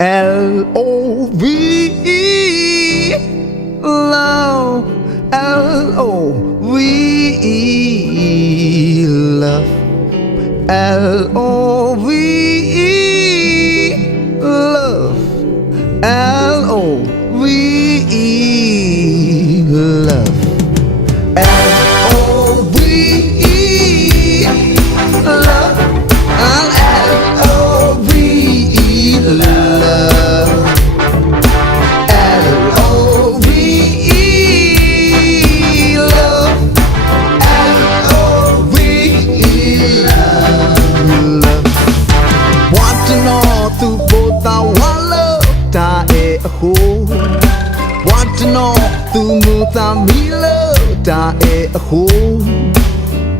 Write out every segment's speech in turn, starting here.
L-O-V-E, love, L-O-V-E, love, L-O-V-E, love, L-O-V-E, love, L-O-V-E, love, L-O-V-E, love, L-O-V-E, love, L-O-V-E, love. Want to know through both our love, ta e ho. Want to know through muta milo, ta e ho.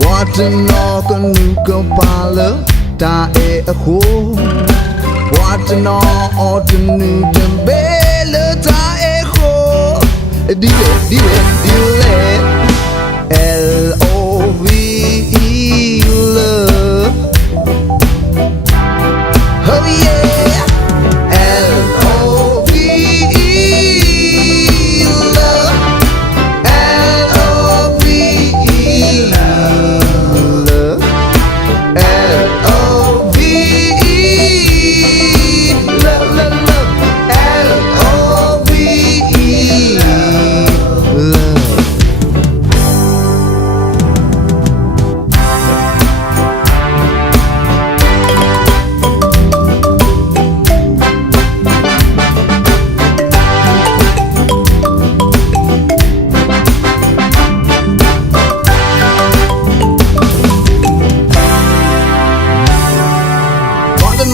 Want to know can you compare, ta e ho. Want to know all the new jambele, ta e ho. Dile, L-O-V-E, love. Oh yeah, L-O-V-E, love, L-O-V-E, love, L-O-V-E, love, L-O-V-E, love.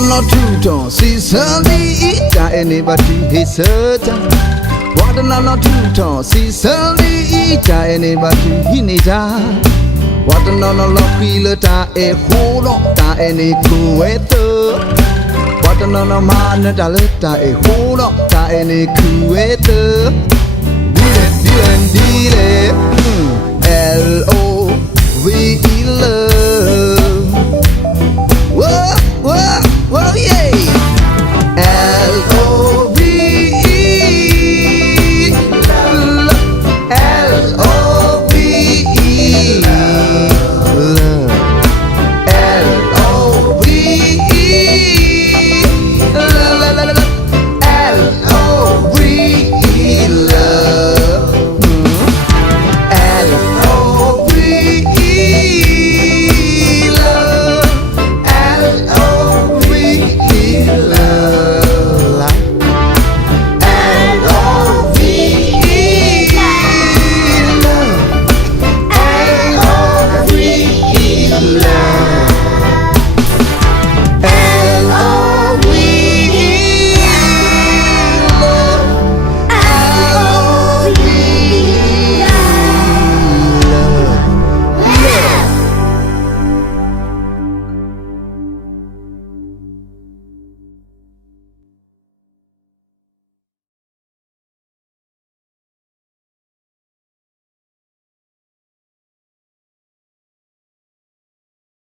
Not to don't see Sunday ita anybody his certain. What not to don't see Sunday ita anybody he need a. What not feel ta e holo ta any kueto. What not man ta e holo ta any kueto. Dile, L-O-V-E, love.